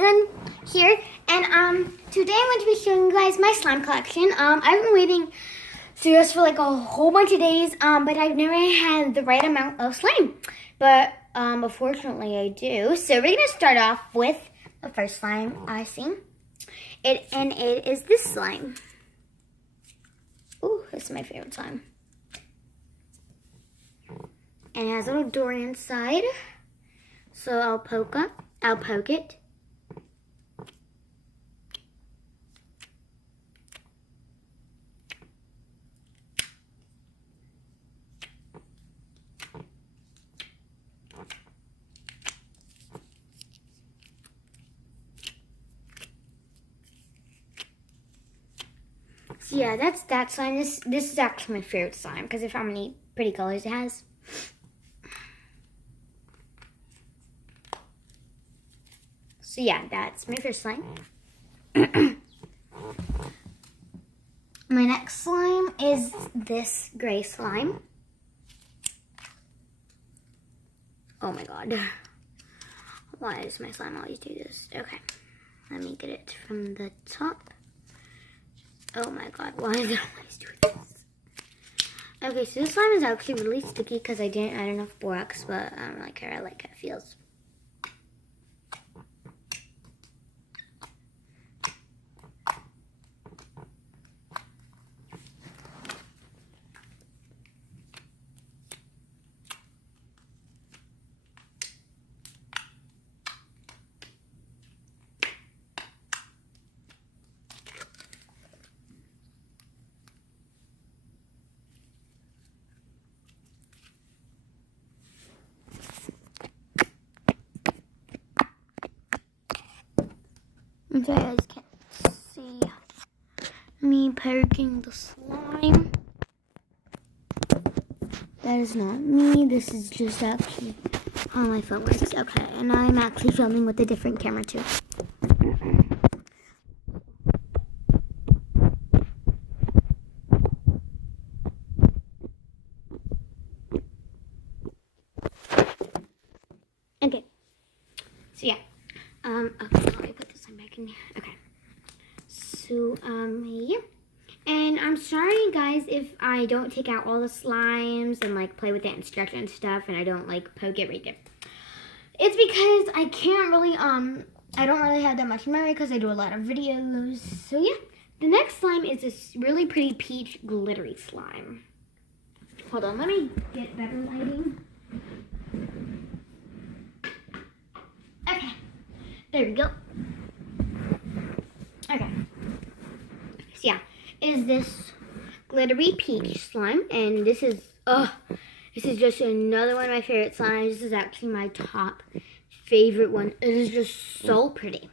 Katelyn here, and today I'm going to be showing you guys my slime collection. I've been waiting serious for like a whole bunch of days, but I've never had the right amount of slime. But unfortunately I do. So we're gonna start off with the first slime I see. It is this slime. Ooh, this is my favorite slime. And it has a little door inside. So I'll poke it. So yeah, that's that slime. This is actually my favorite slime because of how many pretty colors it has. So yeah, that's my first slime. My next slime is this gray slime. Oh my god. Why does my slime always do this? Okay, let me get it from the top. Oh my god, why does it always do this? Okay, so this slime is actually really sticky because I didn't add enough borax, but I don't really care. I like how it feels. I'm sorry, you guys can't see me poking the slime. That is not me. This is just actually how my phone works. Okay, and I'm actually filming with a different camera too. Okay. So yeah. Okay, let me put this one back in there. Okay. So, yeah. And I'm sorry, guys, if I don't take out all the slimes and, like, play with it and stretch it and stuff, and I don't, like, poke it right there. It's because I can't really, I don't really have that much memory because I do a lot of videos. So, yeah. The next slime is this really pretty peach glittery slime. Hold on, let me get better lighting. Okay. There we go. Okay. So, yeah. Is this glittery peach slime, and this is just another one of my favorite slimes. This is actually my top favorite one. It is just so pretty.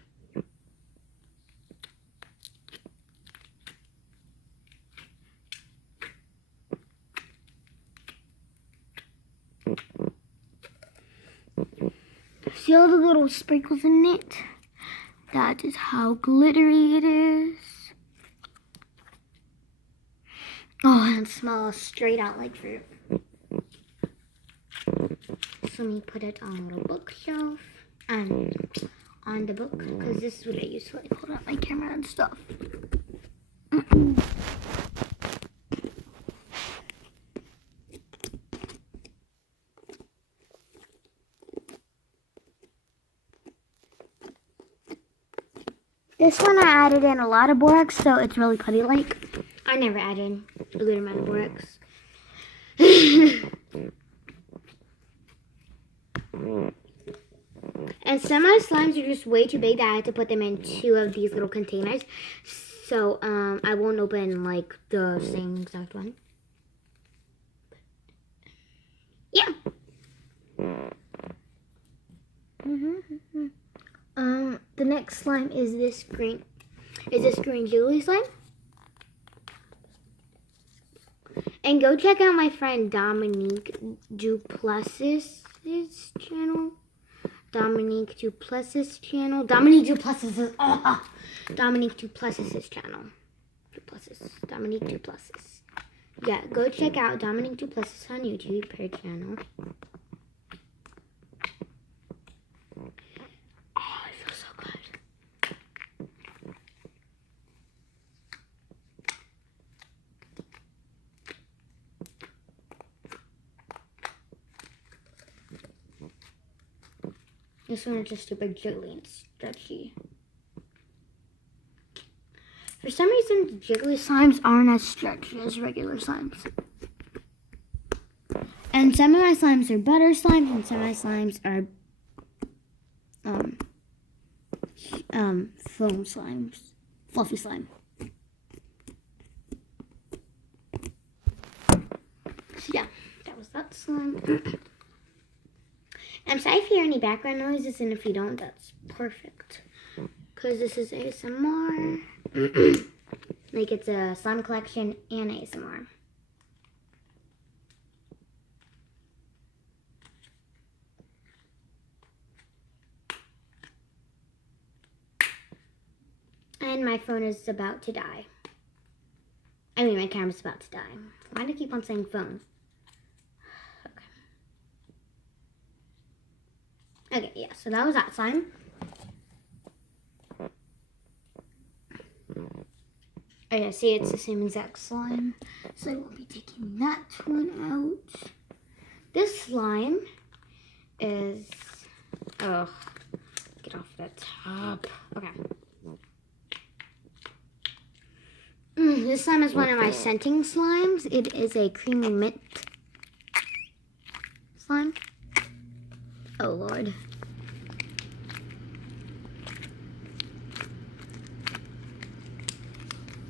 See all the little sprinkles in it? That is how glittery it is. Oh, and it smells straight out like fruit. So let me put it on the bookshelf and on the book, because this is what I use to like hold up my camera and stuff. This one I added in a lot of borax, so it's really putty-like. I never added a good amount of borax. And some of my slimes are just way too big that I had to put them in 2 of these little containers. So, I won't open, like, the same exact one. Yeah. The next slime is this green jelly slime. And go check out my friend Dominique Duplessis' channel. Dominique Duplessis' channel. Dominique Duplessis' channel. Dominique Duplessis. Yeah, go check out Dominique Duplessis on YouTube, her channel. Oh, it feels so good. This one is just super jiggly and stretchy. For some reason, the jiggly slimes aren't as stretchy as regular slimes. And some of my slimes are butter slimes, and some of my slimes are foam slimes, fluffy slime. So yeah, that was that slime. I'm sorry if you hear any background noises, and if you don't, that's perfect. Because this is ASMR. Like, it's a slime collection and ASMR. And my phone is about to die. I mean, my camera's about to die. Why do I keep on saying phone? Okay, yeah, so that was that slime. Okay, see, it's the same exact slime. So I will be taking that one out. This slime is, oh, get off the top. Okay. This slime is one of my scenting slimes. It is a creamy mint slime. Oh, Lord.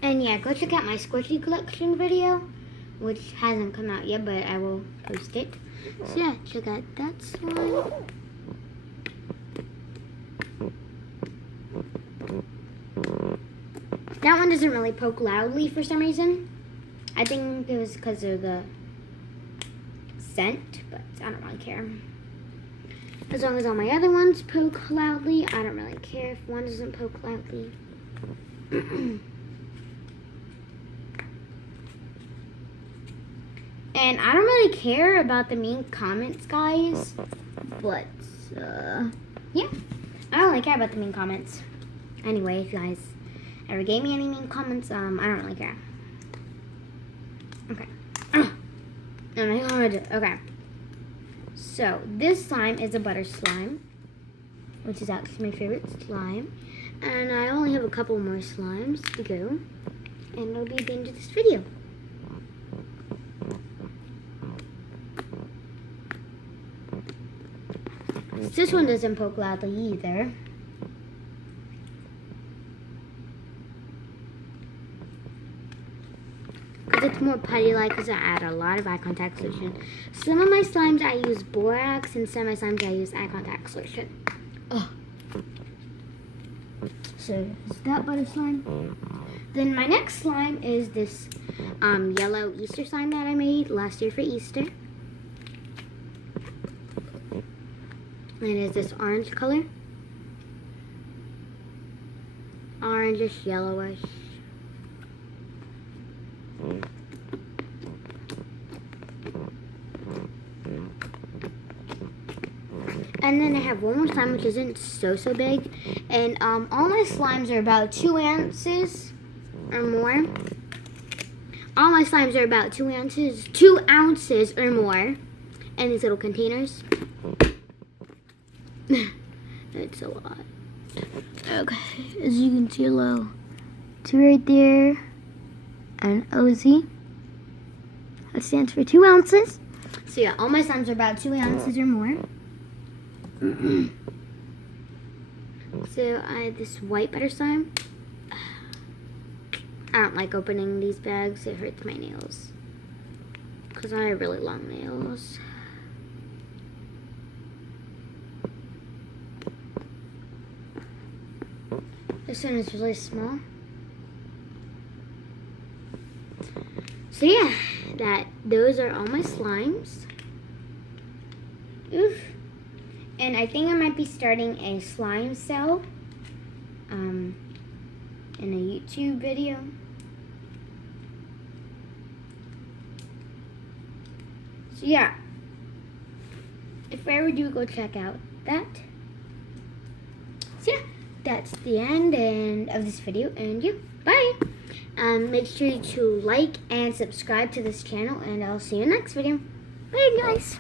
And yeah, go check out my squishy collection video, which hasn't come out yet, but I will post it. So yeah, check out that slime. That one doesn't really poke loudly for some reason. I think it was because of the scent, but I don't really care. As long as all my other ones poke loudly, I don't really care if one doesn't poke loudly. And I don't really care about the mean comments, guys. But, yeah. I don't really care about the mean comments. Anyway, if you guys ever gave me any mean comments, I don't really care. Okay. Oh my god. Okay. So, this slime is a butter slime, which is actually my favorite slime. And I only have a couple more slimes to go. And it'll be the end of this video. This one doesn't poke loudly either. Because it's more putty-like because I add a lot of eye contact solution. Some of my slimes I use borax, and some of my slimes I use eye contact solution. Oh. So, is that butter slime? Then my next slime is this yellow Easter slime that I made last year for Easter. And it is this orange color. Orangish, yellowish. And then I have one more slime which isn't so big. And all my slimes are about 2 ounces or more. All my slimes are about 2 ounces or more in these little containers. It's a lot. Okay, as you can see below, 2 right there, and OZ. That stands for 2 ounces. So yeah, all my slimes are about 2 ounces or more. So I have this white butter slime. I don't like opening these bags. It hurts my nails because I have really long nails. This one is really small. So yeah, those are all my slimes. Oof. And I think I might be starting a slime sale in a YouTube video. So yeah, if I ever do, go check out that. So yeah, that's the end of this video, and yeah, bye. Make sure to like and subscribe to this channel, and I'll see you next video. Bye, guys.